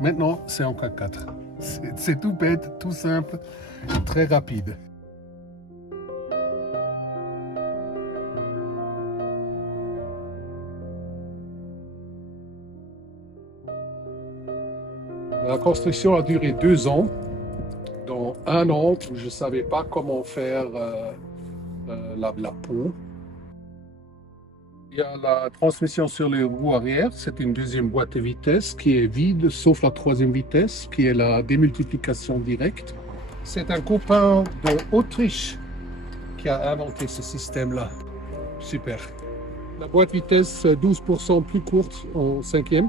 Maintenant, c'est en 4x4. C'est tout bête, tout simple, très rapide. La construction a duré 2 ans. Dans 1 an, je ne savais pas comment faire la peau. Il y a la transmission sur les roues arrière. C'est une deuxième boîte de vitesse qui est vide, sauf la troisième vitesse, qui est la démultiplication directe. C'est un copain d'Autriche qui a inventé ce système-là. Super. La boîte vitesse 12% plus courte en 5e.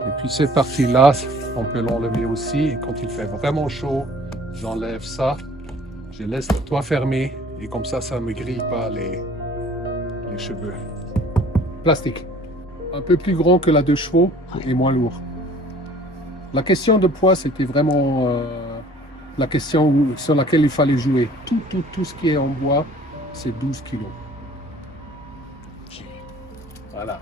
Et puis cette partie-là, on peut l'enlever aussi. Et quand il fait vraiment chaud, j'enlève ça. Je laisse le toit fermé. Et comme ça ne me grille pas les cheveux. Plastique. Un peu plus grand que la 2 chevaux et moins lourd. La question de poids, c'était vraiment la question sur laquelle il fallait jouer. Tout ce qui est en bois, c'est 12 kg. Voilà.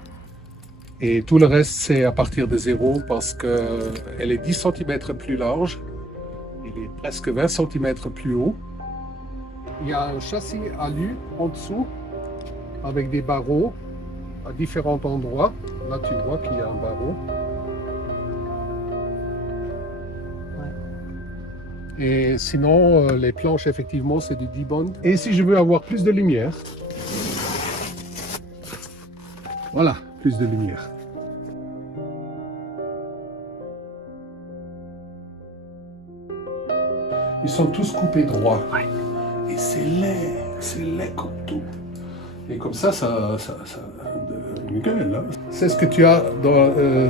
Et tout le reste, c'est à partir de 0 parce qu'elle est 10 cm plus large. Elle est presque 20 cm plus haut. Il y a un châssis alu en dessous avec des barreaux à différents endroits. Là, tu vois qu'il y a un barreau. Et sinon, les planches, effectivement, c'est du D-bond. Et si je veux avoir plus de lumière, voilà, plus de lumière. Ils sont tous coupés droit. Ouais. Et c'est laid comme tout. Et comme ça nickel, hein. C'est ce que tu as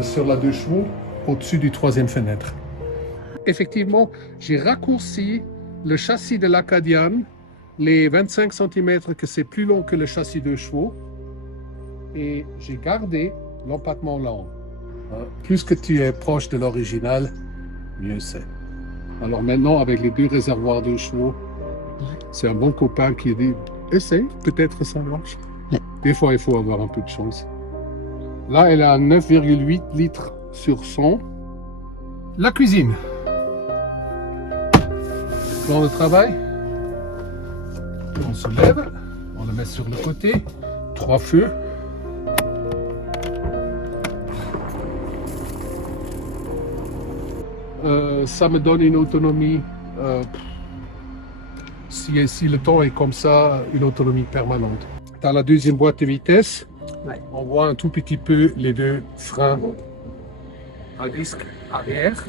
sur la 2 chevaux, au-dessus du 3e fenêtre. Effectivement, j'ai raccourci le châssis de l'Acadian, les 25 cm que c'est plus long que le châssis 2 chevaux. Et j'ai gardé l'empattement lent. Plus que tu es proche de l'original, mieux c'est. Alors maintenant, avec les 2 réservoirs 2 chevaux, c'est un bon copain qui dit « Essaye, peut-être ça marche. » Des fois, il faut avoir un peu de chance. Là, elle a 9,8 litres sur 100. La cuisine. Plan de travail. On se lève, on le met sur le côté. 3 feux. Ça me donne une autonomie, si le temps est comme ça, une autonomie permanente. Dans la 2e boîte de vitesse, on voit un tout petit peu les 2 freins à disque arrière.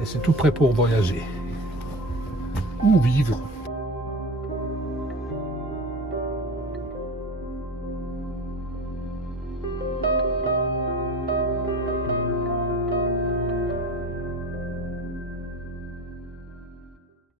Et c'est tout prêt pour voyager ou vivre.